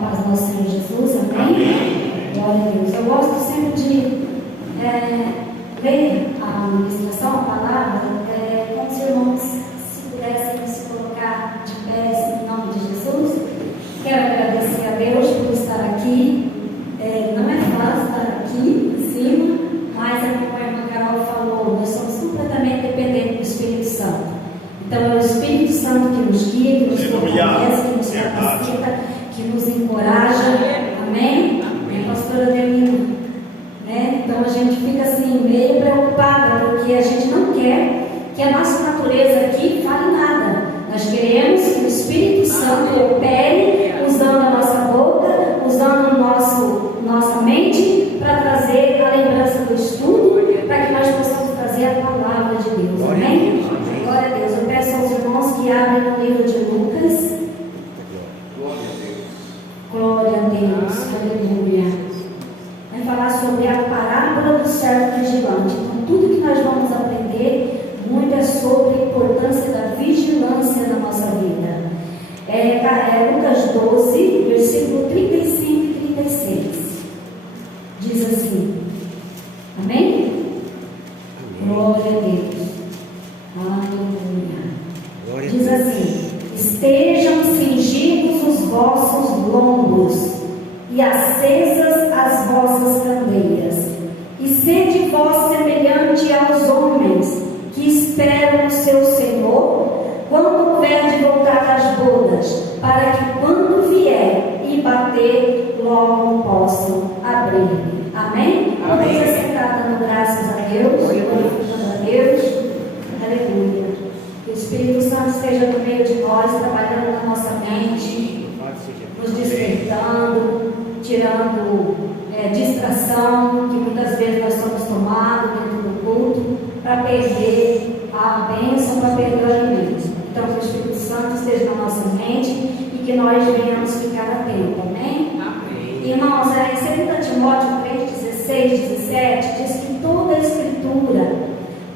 paz do nosso Senhor Jesus, amém? Glória a Deus. Eu gosto sempre de ler a ministração, a palavra, como os irmãos, se pudessem se colocar de pé em nome de Jesus. Quero agradecer a Deus por estar aqui. Não é fácil estar aqui em cima, mas como a irmã Carol falou, nós somos completamente dependentes do Espírito Santo. Então é o Espírito Santo que nos guia, que nos fortalece, que nos capacita, que nos encoraja. Amém? Pastora Delina, né? Então a gente fica assim meio preocupada, porque a gente não quer que a nossa natureza aqui fale nada. Nós queremos que o Espírito Santo opere usando a nossa boca, usando nossa mente para trazer a lembrança do estudo, para que nós possamos trazer a palavra de Deus. Amém? Glória a Deus. Eu peço aos irmãos que abrem o livro de Lucas. Glória a Deus. Aleluia. Vai falar sobre a parábola do servo vigilante. Então, tudo que nós vamos aprender muito é sobre a importância da vigilância na nossa vida. Lucas 12, versículo 35 e 36. Diz assim. Amém? Glória a Deus. Aleluia. Diz assim: estejam cingidos os vossos lombos e acesas as vossas candeias, e sede vós semelhante aos homens que esperam o seu Senhor, quando houver de voltar das bodas, para que quando vier e bater, logo possam abrir. Amém? Vamos sentar dando graças a Deus, glorificando a Deus. Aleluia. Que o Espírito Santo esteja no meio de nós, trabalhando na nossa mente, nos despertando, tirando distração, que muitas vezes nós somos tomados dentro do culto, para perder a bênção, para perder o alimento. Então, que o Espírito Santo esteja na nossa mente e que nós venhamos ficar atentos. Amém? Irmãos, em 2 Timóteo 3, 16, 17, diz que toda a Escritura,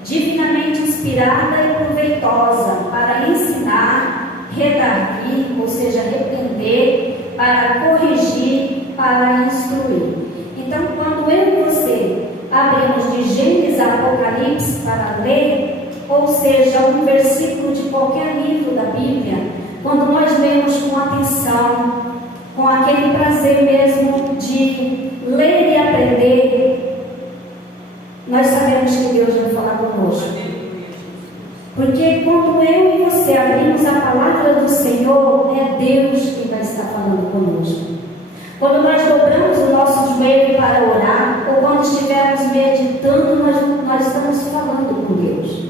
divinamente inspirada e proveitosa para ensinar, redarguir, ou seja, repreender, para corrigir, para instruir. Então, quando eu e você abrimos de Gênesis a Apocalipse para ler, ou seja, um versículo de qualquer livro da Bíblia, quando nós lemos com atenção, com aquele prazer mesmo de ler e aprender, nós sabemos que Deus vai falar conosco. Porque quando eu e você abrimos a palavra do Senhor, é Deus que vai estar falando conosco. Quando nós dobramos o nosso joelho para orar, ou quando estivermos meditando, nós estamos falando com Deus.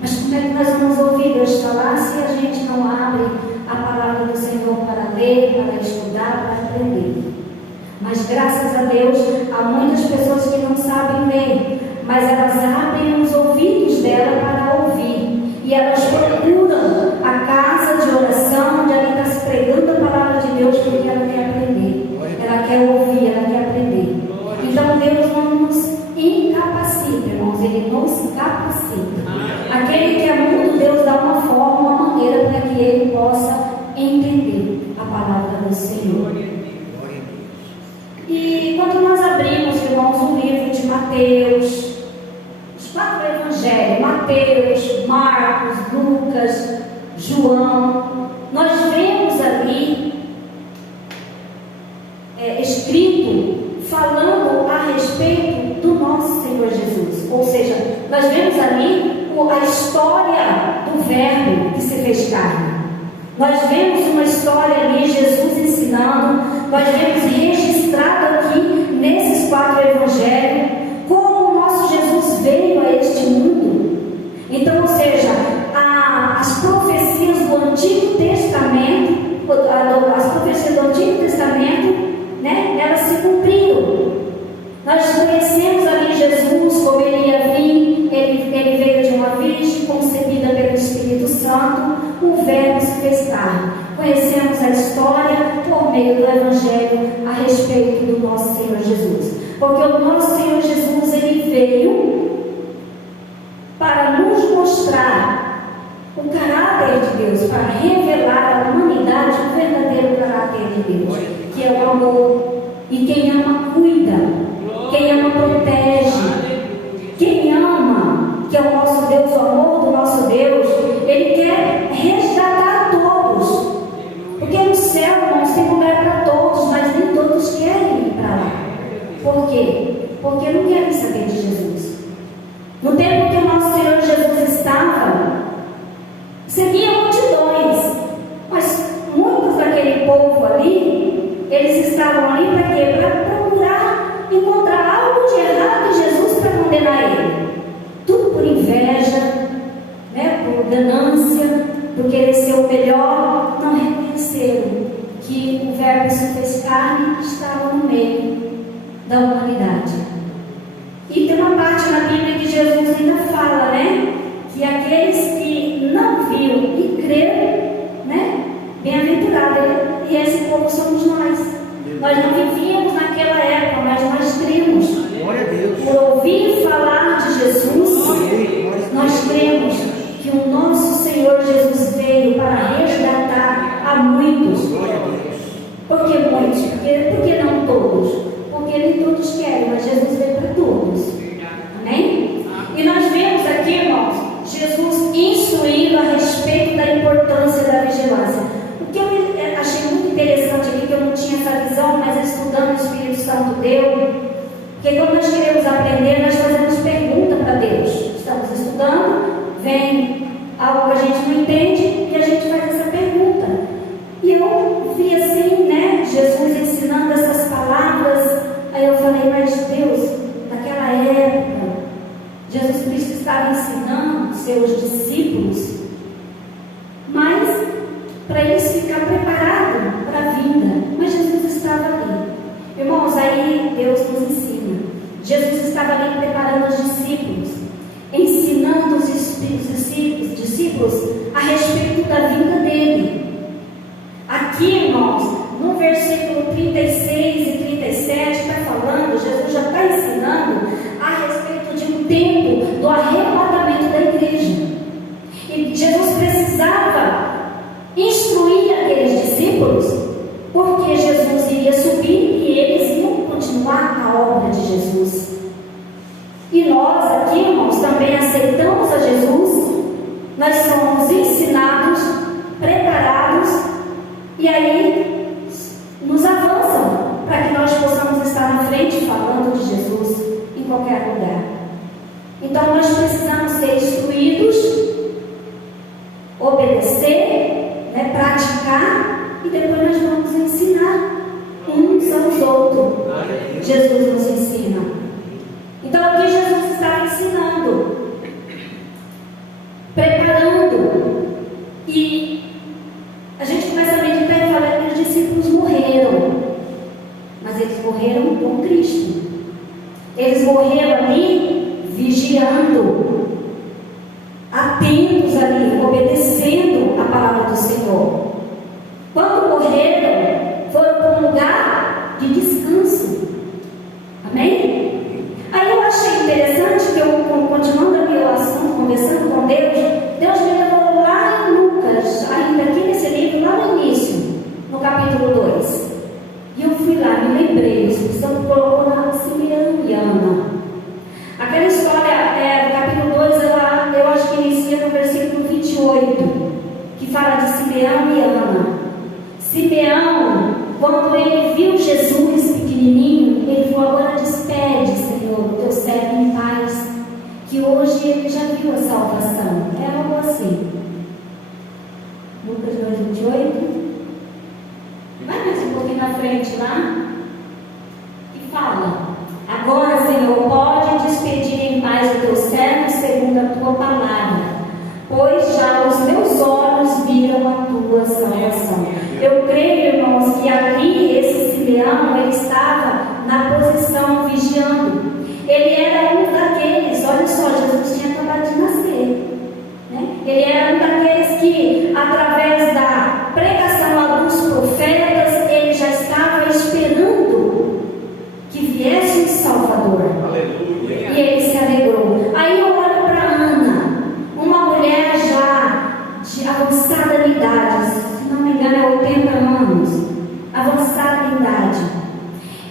Mas como é que nós vamos ouvir Deus falar se a gente não abre a palavra do Senhor para ler, para estudar, para aprender? Mas graças a Deus, há muitas pessoas que não sabem ler, mas elas abrem os ouvidos dela para ouvir, e elas procuram a casa de oração onde ela está se pregando a palavra de Deus, porque ela quer aprender, ela quer ouvir, ela quer aprender. Então Deus não nos incapacita, irmãos, Ele nos capacita. Aquele que é mudo, Deus dá uma forma, uma maneira para que ele possa entender a palavra do Senhor. E quando nós abrimos, irmãos, o livro de Mateus, os 4 evangelhos, Mateus, Marcos, Lucas, João, nós vemos ali escrito, falando a respeito do nosso Senhor Jesus. Ou seja, nós vemos ali a história do Verbo que se fez carne. Nós vemos uma história ali, Jesus ensinando. Nós vemos registrado aqui nesses 4 evangelhos como o nosso Jesus veio a este mundo. Então, ou seja, as profecias do Antigo Testamento, né, elas se cumpriram. Nós conhecemos ali Jesus, como ele ia vir, ele veio de uma virgem concebida pelo Espírito Santo, o Verbo se fez carne. Conhecemos a história por meio do Evangelho a respeito do nosso Senhor Jesus. Porque o nosso Senhor Jesus, ele veio para nos mostrar o caráter de Deus para revelar à humanidade o verdadeiro caráter de Deus, que é o amor. E quem ama, cuida. Quem ama, protege. Quem ama, que é o nosso Deus, o amor do nosso Deus, Ele quer resgatar todos. Porque no céu, irmãos, tem lugar para todos, mas nem todos querem ir para lá. Por quê? Porque não querem saber de Jesus. No tempo que o nosso Senhor Jesus estava, seguia multidões, mas muitos daquele povo ali, eles estavam ali para quê? Para procurar encontrar algo de errado em Jesus para condenar ele. Tudo por inveja, né? Por ganância, por querer ser o melhor. Não reconheceram que o Verbo se fez carne e estava no meio da humanidade. E tem uma parte na Bíblia que Jesus ainda fala, né? Que aqueles que não viram e creram, né? Bem-aventurado. E esse povo somos nós. Nós não vivíamos naquela época, mas nós cremos. Glória a Deus. Por ouvir falar de Jesus, nós cremos que o nosso Senhor Jesus veio para resgatar a muitos. Glória a Deus. Por que muitos? Por que não todos? Porque nem todos querem, mas Jesus veio para todos. Amém? E nós vemos aqui, irmãos, Jesus instruindo a respeito da importância da vigilância. O que eu achei muito interessante aqui, que eu não tinha essa visão, mas estudando o Espírito Santo deu, porque quando nós queremos aprender, nós fazemos pergunta para Deus. Estamos estudando, vem algo que a gente não entende e a gente faz essa pergunta. E eu vi assim, né, Jesus ensinando essas palavras. Aí eu falei, mas Deus, naquela época, Jesus Cristo estava ensinando seus discípulos, mas para eles ficarem preparados para a vinda. Mas Jesus estava ali. Irmãos, aí Deus nos ensina. Jesus estava ali preparando os discípulos, ensinando os discípulos a respeito da vinda dele. Aqui, irmãos, no versículo 36 e 37 está falando, Jesus já está ensinando a respeito de um tempo do arrebatamento da igreja. E Jesus precisava instruir aqueles discípulos, porque Jesus iria subir e eles iam continuar a obra de Jesus. E nós aqui, irmãos, também aceitamos a Jesus, nós somos ensinados, preparados, e aí nos avançam para que nós possamos estar na frente falando de Jesus em qualquer lugar. Então nós precisamos ser instruídos, obedecer, né, praticar, e depois nós vamos ensinar uns aos outros. Jesus nos ensina. Então aqui Jesus está ensinando, preparando, e a gente começa a meditar e falar que os discípulos morreram, mas eles morreram com Cristo. Eles morreram ali vigiando, atentos ali, obedecendo a palavra do Senhor. Quando morreram, foram para um lugar de descanso. Amém? Aí eu achei interessante que eu, continuando a meu assunto, conversando com Deus, Deus me levou lá em Lucas, ainda aqui nesse livro, lá no início, no capítulo 2. E eu fui lá, me lembrei, o Espírito Santo colocou na Simeão e Ana. Aquela história do capítulo 2, eu acho que inicia no versículo 28, que fala de Simeão e Ana. Simeão, quando ele viu Jesus pequenininho, ele falou: agora despede, Senhor, o teu servo em paz, que hoje ele já viu a salvação. É algo assim. Lucas 2:28. Vai mais um pouquinho na frente lá e fala: agora, Senhor, pode despedir em paz o teu servo segundo a tua palavra, pois já os meus olhos viram a tua salvação. Eu creio, irmãos, que ali esse Simeão, ele estava na posição vigiando. Ele era um daqueles, olha só, Jesus tinha acabado de nascer, né? Ele era um daqueles que, através da pregação dos profetas, ele já estava esperando que viesse um Salvador. Aleluia. E ele se alegrou. Aí eu olho para Ana, uma mulher já avançada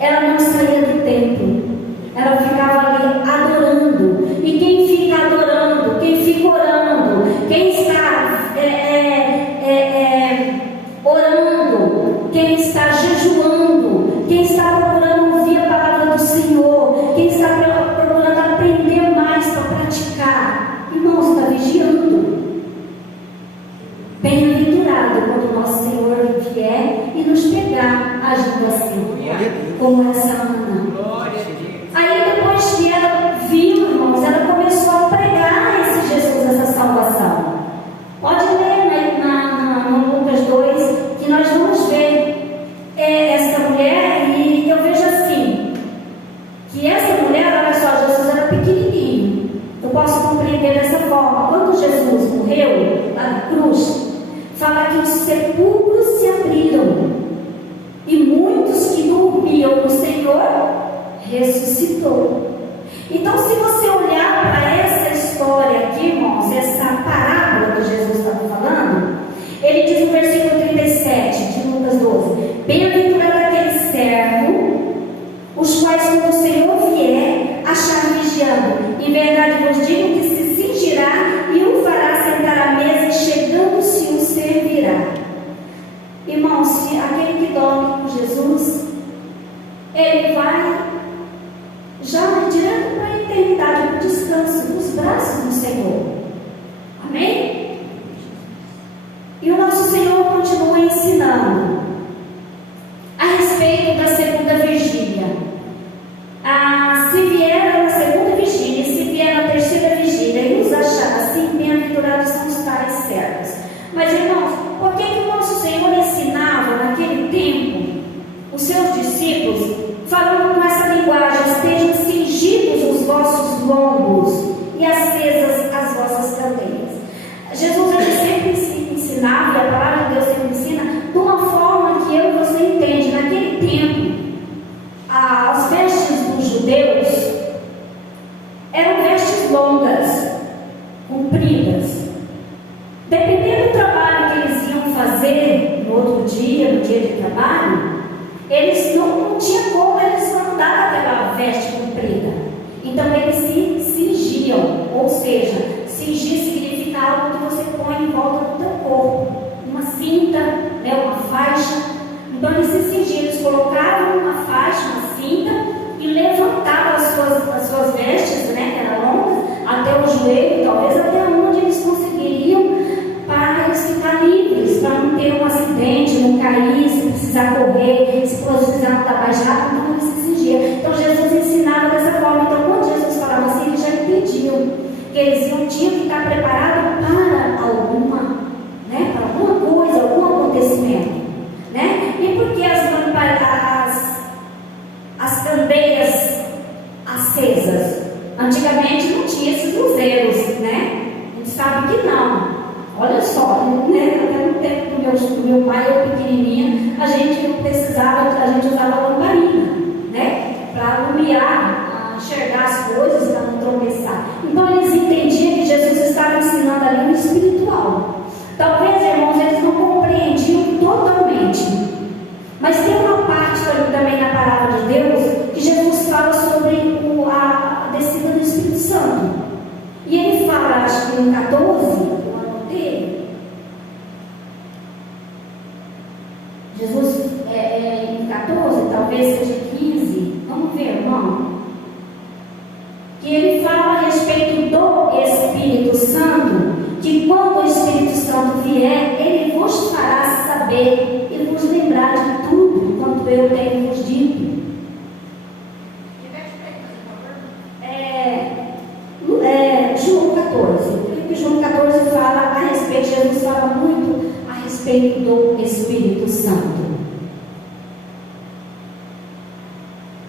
ela não saía do templo, ela ficava ali adorando. E quem fica adorando, quem fica orando, quem está orando, quem está jejuando, quem está procurando ouvir a palavra do Senhor, quem está procurando aprender mais para praticar, irmãos, está vigiando. Bem-aventurado quando o nosso Senhor vier e nos pegar agindo assim, como essa Ana. Aí depois que ela viu, irmãos, ela começou a pregar esse Jesus, essa salvação. Pode ler no Lucas 2, que nós vamos ver essa mulher, e eu vejo assim, que essa mulher, olha só, Jesus era pequenininho. Eu posso compreender dessa forma. Quando Jesus morreu lá na cruz, fala que os sepulcros se abriram e muitos que dormiam no Senhor ressuscitou. Então, se você olhar para essa história aqui, irmãos, essa parábola que Jesus estava falando, ele diz no versículo 37 de Lucas 12: bem-aventurado aquele servo, os quais, quando o Senhor vier, achar vigiando. Em verdade vos digo que se cingirá e o fará sentar à mesa, e chegando-se o servirá. Irmãos, se aquele que dorme com Jesus, ele vai já direto para a eternidade, para o descanso, nos braços do Senhor. Amém? E o nosso Senhor continua ensinando a respeito da segunda vigília. Se vier na segunda vigília, se vier na terceira vigília e nos achar assim, bem-aventurados são os tais servos. Mas, irmãos, por que o nosso Senhor ensinava naquele tempo os seus discípulos, falando com essa linguagem: estejam cingidos os vossos lombos e acesas as vossas candeias? Jesus, ele sempre ensinava, e a palavra de Deus sempre ensina, de uma forma que eu e você entende. Naquele tempo, as vestes dos judeus eram vestes longas, compridas. Dependendo do trabalho que eles iam fazer no outro dia, no dia de trabalho, eles não tinha como eles andar aquela veste comprida. Então eles se cingiam, ou seja, cingir significa algo que você põe em volta do teu corpo, uma cinta, uma faixa. Então eles se cingiam, eles colocavam uma faixa, uma cinta, e levantavam as suas vestes, que eram longas, até o joelho, talvez até onde eles conseguiriam, para eles ficar livres, para não ter um acidente, não cair, se precisar correr, se precisar andar mais rápido. Então eles se cingiam. Então Jesus ensinava dessa forma. Então quando Jesus falava assim, eles já entendiam que eles tinham que estar preparados para alguma coisa, algum acontecimento, E por que as candeias acesas? Antigamente não tinha esses luzeiros, A gente sabe que não. Olha só, até no tempo do meu pai, eu pequenininha, a gente não precisava, a gente usava lamparina, para iluminar, enxergar as coisas, para não tropeçar. Então eles entendiam que Jesus estava ensinando ali no espiritual. Talvez, irmãos, eles não compreendiam totalmente, mas tem uma parte também na palavra de Deus que Jesus fala sobre a descida do Espírito Santo. E ele fala, acho que no 14, Jesus, em 14, talvez seja 15, vamos ver, irmão, que ele fala a respeito do Espírito Santo, que quando o Espírito Santo vier, ele vos fará saber e vos lembrar de tudo quanto eu tenho vos dito. João 14, porque João 14 fala a respeito, Jesus fala muito a respeito do Espírito Santo.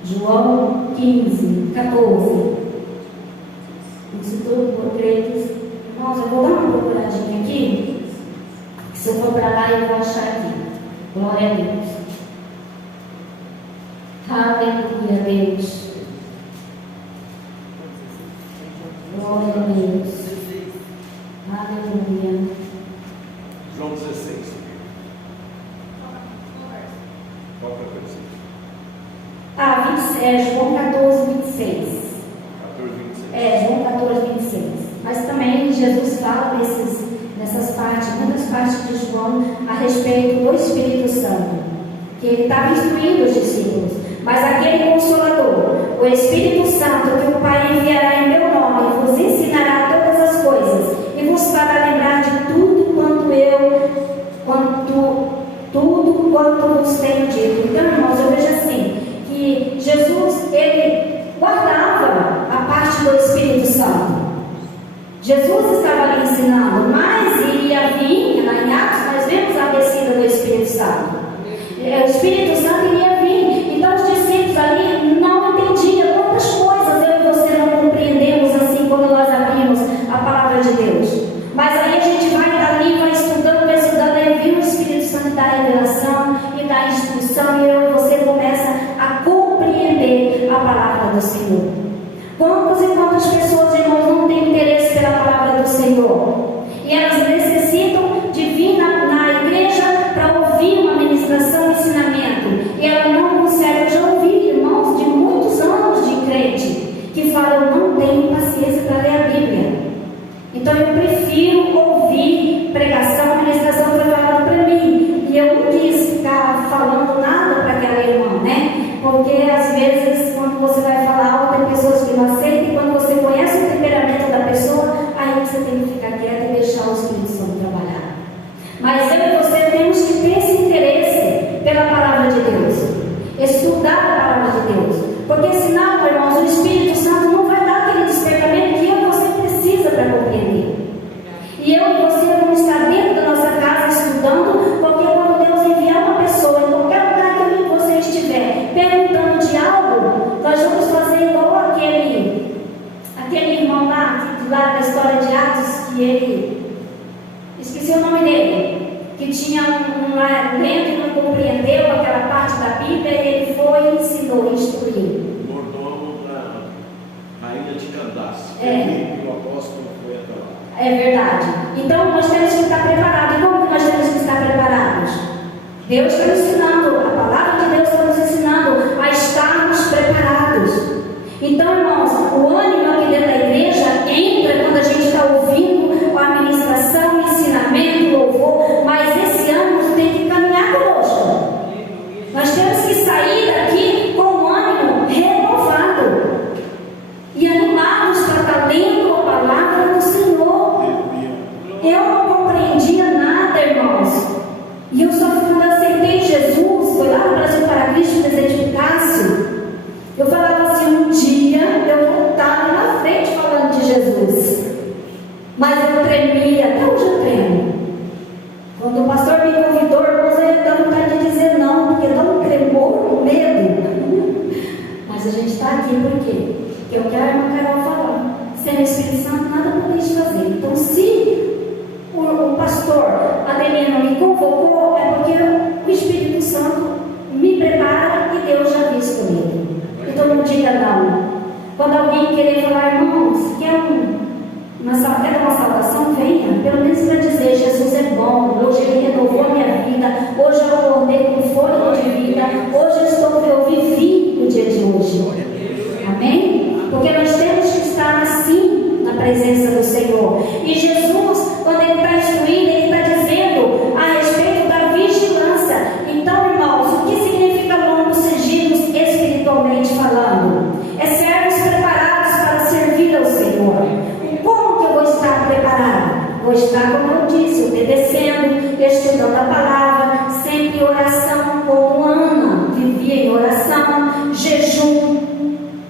João 15, 14. Instituto por Crentes. Irmãos, eu vou dar uma procuradinha aqui. Se eu for para lá, eu vou achar aqui. Glória a Deus. Aleluia, Deus. Glória a Deus. Aleluia. João 16. Qual que é o é João 14, 26. 14, 26. João 14, 26. Mas também Jesus fala nessas partes, muitas partes de João, a respeito do Espírito Santo, que ele estava instruindo os discípulos. Mas aquele Consolador, o Espírito Santo, que o Pai enviará em meu nome, vos ensinará todas as coisas e vos fará lembrar de tudo quanto vos tenho dito. Então, irmãos, eu vejo assim, que Jesus, ele guardava a parte do Espírito Santo. Jesus estava ali ensinando, mas iria vir, lá em Atos, nós vemos a descida do Espírito Santo. O Espírito Santo iria vir. Então, os discípulos ali não entendiam quantas coisas eu e você não compreendemos assim quando nós abrimos a palavra de Deus. Mas aí a gente vai dali, vai estudando, aí vem o Espírito Santo da revelação e da instrução, e eu e você começa a compreender a palavra do Senhor. Quantas e quantas pessoas, irmãos, não têm interesse pela palavra do Senhor? E elas necessitam de vir na igreja para ouvir uma ministração, um ensinamento. E ela não consegue. Eu já ouvi irmãos de muitos anos de crente que falam: eu não tenho paciência para ler a Bíblia. Então eu prefiro ouvir pregação, ministração foi falada para mim. E eu não quis ficar falando nada para aquela irmã, né? Porque às vezes, quando você vai falar algo, tem pessoas que não aceitam, e quando você conhece o temperamento da pessoa, aí você tem que ficar quieto e deixar o Espírito Santo trabalhar. Mas eu e você temos que ter esse interesse pela palavra de Deus, estudar a palavra de Deus, porque senão, irmãos, o Espírito Santo não vai dar aquele despertamento que eu e você precisa para compreender. E eu e você vamos estar dentro da nossa casa estudando, porque quando Deus enviar uma pessoa em qualquer lugar que eu e você estiver perguntando de algo, nós vamos fazer igual aquele irmão lá da história de Atos, que ele, esqueci o nome dele, que tinha um lento e não compreendeu aquela parte da Bíblia, e ele foi e ensinou, instruiu. Mordomo na ilha de Candace. E o apóstolo foi até lá. É verdade. Então nós temos que estar preparados. E como que nós temos que estar preparados? Deus está ensinando, a palavra de Deus está nos ensinando a estarmos preparados. Então, irmãos, o ânimo aqui dentro da igreja entra quando a gente está ouvindo a ministração, o ensinamento, o louvor, mas esse ânimo tem que caminhar conosco. Nós temos que sair daqui com o ânimo renovado e animados para estar lendo a palavra do Senhor. Eu não compreendia nada, irmãos, e eu só quando aceitei Jesus, foi lá no Brasil para Cristo, presente de Cássio, eu falava assim: um dia eu vou estar lá na frente falando de Jesus. Mas eu tremia, até hoje eu tremo. Quando o pastor me convidou, irmãos, eu dá vontade de dizer não, porque dá um tremor, um medo. Mas a gente está aqui por quê? Porque eu quero a irmã Carol falar. Sem o Espírito Santo, nada podemos fazer. Então, se o pastor Adelino me convocou, é porque o Espírito Santo me prepara e Deus já viu comigo. Então não diga não. Quando alguém querer falar: irmãos, quer uma salvação, venha. Pelo menos para dizer: Jesus é bom, hoje Ele renovou a minha vida, hoje eu acordei com fôlego de vida, hoje eu vivi o dia de hoje. Amém? Porque nós temos que estar assim na presença do Senhor. E Jesus, quando Ele está instruindo, Ele está dizendo a respeito da vigilância. Então, irmãos, o que significa lombos cingidos espiritualmente falando? É sermos preparados para servir ao Senhor. Como que eu vou estar preparado? Vou estar, como eu disse, obedecendo, estudando a palavra, sempre em oração, como Ana vivia em oração, jejum,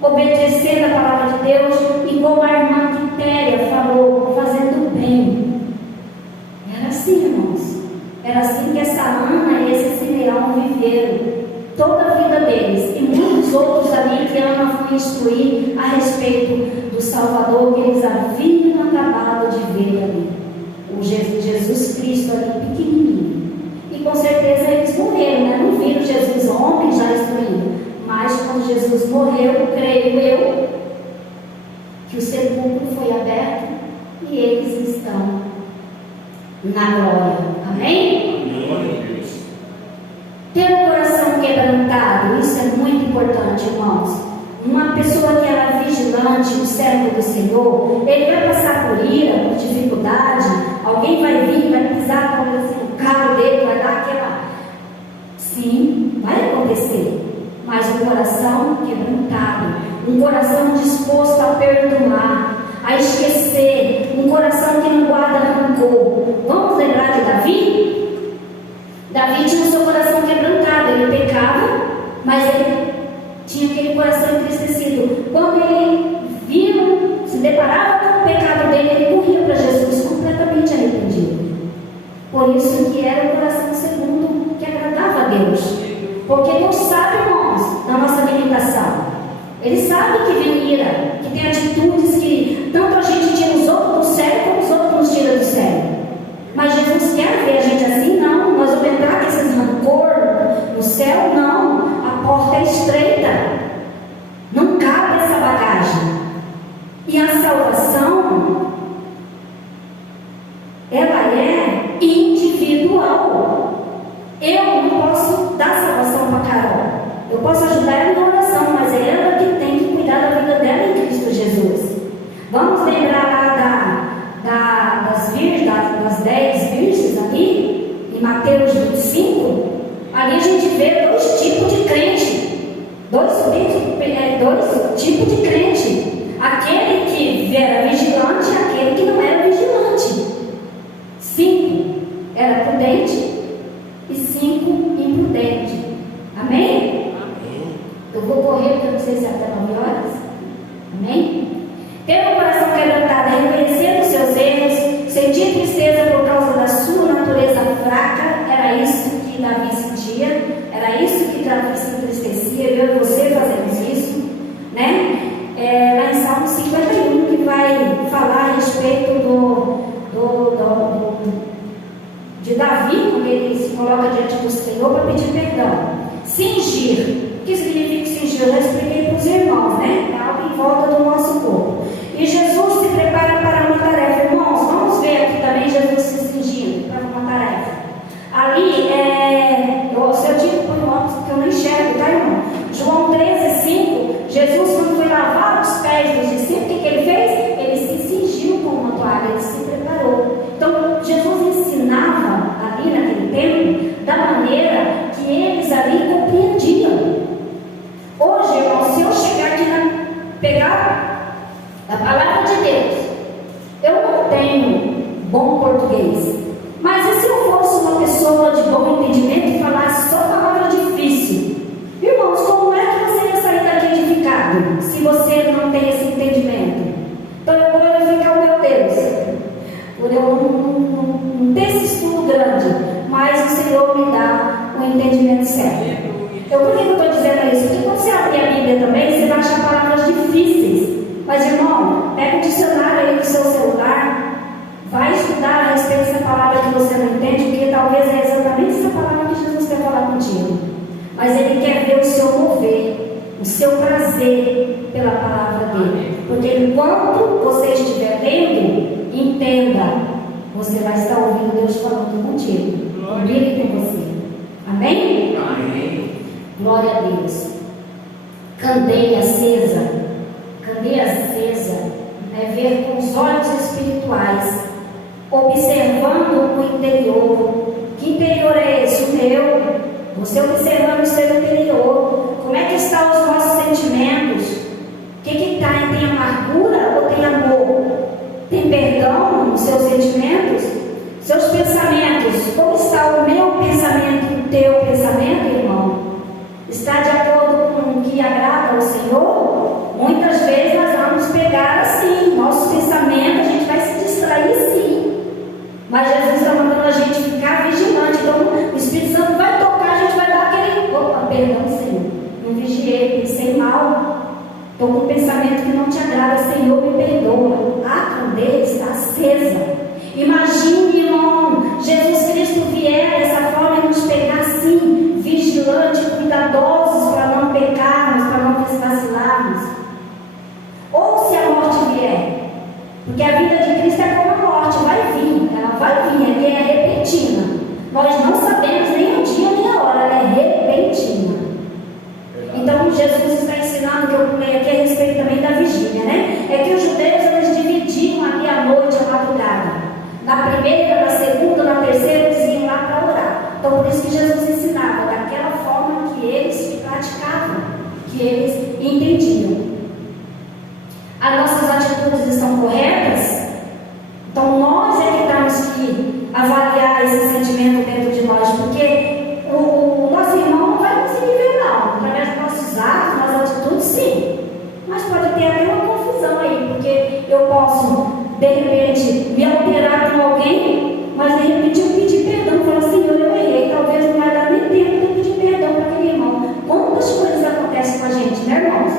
obedecendo a palavra de Deus, e como a irmã Quitéria falou, fazendo bem. Era assim, irmãos. Era assim que essa Ana e esse Simeão viveram toda a vida deles, e muitos outros ali que Ana foi instruir a respeito do Salvador que eles haviam acabado de ver ali, o Jesus Cristo ali pequenininho. E com certeza eles morreram, né? Não viram Jesus homem já instruindo, mas quando Jesus morreu, creio eu que o sepulcro foi aberto e eles estão na glória. Amém? Glória a Deus. Ter o coração quebrantado, isso é muito importante. importante, irmãos. Uma pessoa que era vigilante, um servo do Senhor, ele vai passar por ira, por dificuldade, alguém vai vir, vai pisar no carro dele, vai dar aquela... Sim, vai acontecer, mas um coração quebrantado, um coração disposto a perdoar, a esquecer, um coração que não guarda rancor. Vamos lembrar de Davi? Davi tinha o seu coração quebrantado, ele pecava, mas ele tinha aquele coração entristecido. Quando ele viu, se deparava com o pecado dele, ele corria para Jesus completamente arrependido. Por isso que era o coração segundo que agradava a Deus. Porque Deus sabe, irmãos, da nossa limitação. Ele sabe que vem ira, que tem atitudes que tanto a gente tira os outros do sério como os outros nos tira do sério. Mas Jesus quer ver a gente assim? Não. Nós vamos entrar com esses rancor no céu? Não. A porta é estreita. Não cabe essa bagagem. E a salvação, ela é individual. Eu não posso dar salvação para Carol. Eu posso ajudar ela na oração, mas é ela que tem que cuidar da vida dela em Cristo Jesus. Vamos lembrar lá das 10 virgens ali, em Mateus 25. Ali a gente vê dois tipos de crente. Dois tipos de crente. Aquele que era vigilante e aquele que não era vigilante. 5 era prudente e 5 imprudente. Amém? Amém. Eu vou correr porque eu não sei se é até 9 horas. Amém? Ter um coração quebrantado é reconhecer os seus erros, sentir tristeza por causa da sua natureza fraca. Era isso que Davi sentia, era isso que Davi se entristecia. Eu e você fazemos isso, né? Lá em Salmo 51, que vai falar a respeito de Davi, quando ele se coloca diante do Senhor para pedir perdão. Cingir. O que significa cingir? Eu já expliquei para os irmãos, né? É algo em volta do nosso corpo. E Jesus se prepara para uma tarefa. Irmãos, vamos ver aqui também Jesus se cingindo para uma tarefa. Ali, se eu digo por irmãos, que eu não enxergo, tá, irmão? João 13:5, Jesus, quando foi lavar os pés dos discípulos, o que ele fez? Ele se cingiu com uma toalha, ele se preparou. Então, Jesus ensinava ali naquele tempo da maneira que eles ali compreendiam. Hoje, irmão, se eu chegar aqui pegar a palavra de Deus, eu não tenho bom português, mas e se eu fosse uma pessoa de bom entendimento e falasse só palavra difícil? Irmãos, como é que você ia sair daqui edificado se você não tem esse entendimento? Então eu vou glorificar o meu Deus por eu não ter esse estudo grande, mas o Senhor me dá o entendimento certo. Então por que eu estou dizendo isso? Porque quando você abrir a Bíblia também, você vai achar palavras difíceis. Mas irmão, pega o dicionário aí do seu celular, vai estudar a respeito dessa palavra que você não entende, porque talvez é exatamente essa palavra que Jesus quer falar contigo. Mas Ele quer ver o seu mover, o seu prazer pela palavra dele. Porque enquanto você estiver lendo, entenda, você vai estar ouvindo Deus falando contigo, comigo e com você. Amém? Amém. Glória a Deus. Candeia acesa. Candeia acesa é ver com os olhos espirituais, observando o interior. Que interior é esse? O meu. Você observando o seu interior. Como é que estão os nossos sentimentos? O que está? Tem amargura ou tem amor? Tem perdão nos seus sentimentos? Seus pensamentos. Como está o meu pensamento e o teu pensamento, irmão? Está de acordo com o que agrada ao Senhor? Muitas vezes nós vamos pegar assim, nosso pensamento, a gente vai se distrair sim. Mas Jesus está mandando a gente ficar vigilante. Então o Espírito Santo vai tocar, a gente vai dar aquele, opa, perdão, Senhor, não vigiei, pensei mal, estou com um pensamento que não te agrada, Senhor, me perdoa. A candeia está acesa. Imagine, irmão, Jesus Cristo vier dessa forma e nos pegar assim, vigilante, cuidadosos para não pecarmos, para não vacilarmos. Ou se a morte vier, porque a vida de Cristo é como a morte, vai vir, ela vai vir, ela é repentina. Nós não sabemos nem o dia nem a hora, ela é repentina. Então Jesus está ensinando, que eu pulei aqui a respeito também da vigília, né? É que os judeus, eles dividiam ali a noite, a madrugada. Na primeira, na segunda, na terceira, eles iam lá para orar. Então, por isso que Jesus ensinava, daquela forma que eles praticavam, que eles entendiam. As nossas atitudes estão corretas? Então, nós é que temos que avaliar esse sentimento dentro de nós, porque o nosso irmão não vai conseguir ver, não. Através dos nossos atos, das atitudes, sim. Mas pode ter até uma confusão aí, porque eu posso, de repente, me alterar com alguém, mas de repente eu pedir perdão, falar, Senhor, eu errei, talvez não vai dar nem tempo de pedir perdão para aquele irmão. Quantas coisas acontecem com a gente, né, irmãos?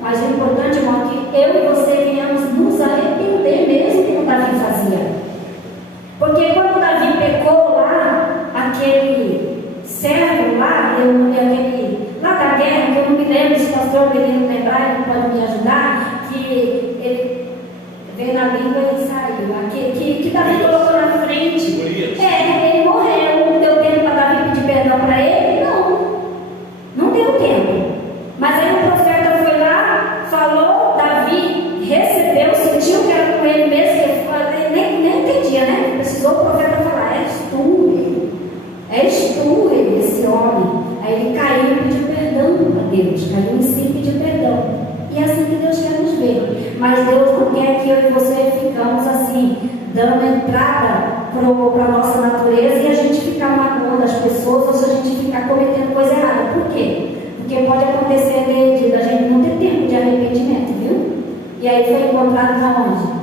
Mas o importante, irmão, é que eu e você venhamos nos arrepender mesmo como Davi fazia. Porque quando Davi pecou lá, aquele servo lá, aquele lá da guerra, que eu não me lembro, se o pastor Benito lembrar, ele pode me ajudar, que ele veio na língua e saiu, que Davi colocou na frente. Ele morreu. Não deu tempo para Davi pedir perdão para ele? Não deu tempo. Mas aí o profeta foi lá, falou, Davi recebeu, sentiu que era com ele mesmo, que nem entendia, né? Precisou o profeta falar, és tu ele, esse homem. Aí ele caiu e pediu perdão a Deus, caiu em si e pediu perdão. E é assim que Deus quer nos ver. Mas Deus não quer que eu e você ficamos assim, dando entrada para a nossa natureza e a gente ficar magoando as pessoas, ou se a gente ficar cometendo coisa errada. Por quê? Porque pode acontecer de a gente não ter tempo de arrependimento, viu? E aí foi encontrado onde?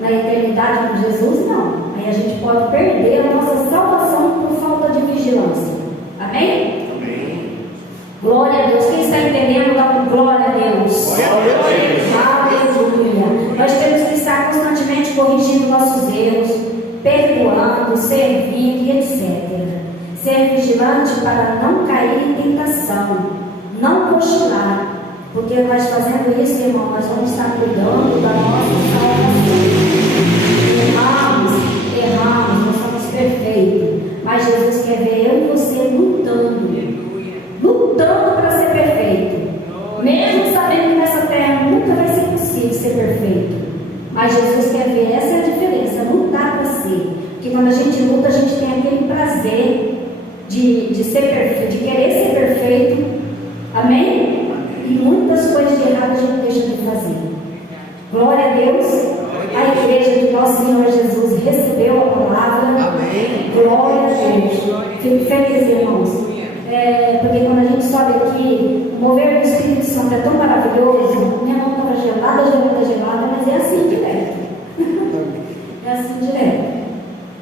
Na eternidade com Jesus? Não. Aí a gente pode perder a nossa salvação por falta de vigilância. Amém? Amém. Glória a Deus. Quem está entendendo, dá um glória a Deus. Aleluia. Nós temos que estar constantemente corrigindo nossos erros, perdoando, servindo e etc. Ser vigilante para não cair em tentação, não cochilar, porque nós fazendo isso, irmão, nós vamos estar cuidando da nossa salvação. Erramos, nós somos perfeitos, mas Jesus quer ver eu e você lutando para ser perfeito, mesmo sabendo que nessa terra nunca vai ser possível ser perfeito, mas Jesus quer ver, essa é a diferença, lutar para ser, porque quando a gente luta, a gente tem aquele prazer de ser perfeito, de querer ser perfeito, amém? E muitas coisas de errado a gente deixa de fazer. Glória a Deus. A igreja de nosso Senhor Jesus recebeu a palavra. Amém. Glória a Deus. Fico feliz, irmãos. Porque quando a gente sobe aqui, o mover do Espírito Santo é tão maravilhoso. Minha mão estava gelada, mas é assim direto. É assim direto.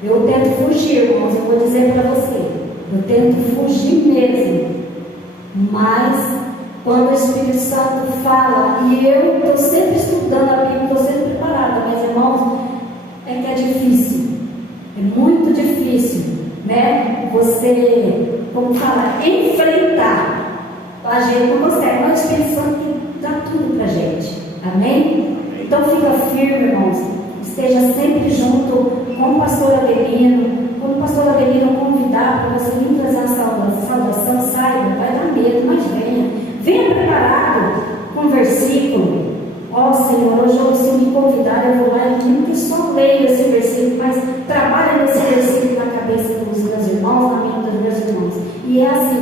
Eu tento fugir, irmãos, eu vou dizer para você. Eu tento fugir mesmo. Mas quando o Espírito Santo fala, e eu estou sempre estudando a Bíblia, estou sempre preparada, mas irmãos, é que é difícil. É muito difícil, né? Você, como fala, enfrentar. A gente não consegue, mas o Espírito Santo dá tudo para a gente. Amém? Então fica firme, irmãos. Esteja sempre junto com o pastor Adelino. Quando o pastor Adelino convidar para você vir trazer a salvação, saiba, vai dar medo, mas venha. Venha preparado com versículo. Ó Senhor, hoje se me convidar, eu vou lá e nem que só leio esse versículo, mas trabalhe nesse versículo na cabeça dos meus irmãos, na mente dos meus irmãos. E é assim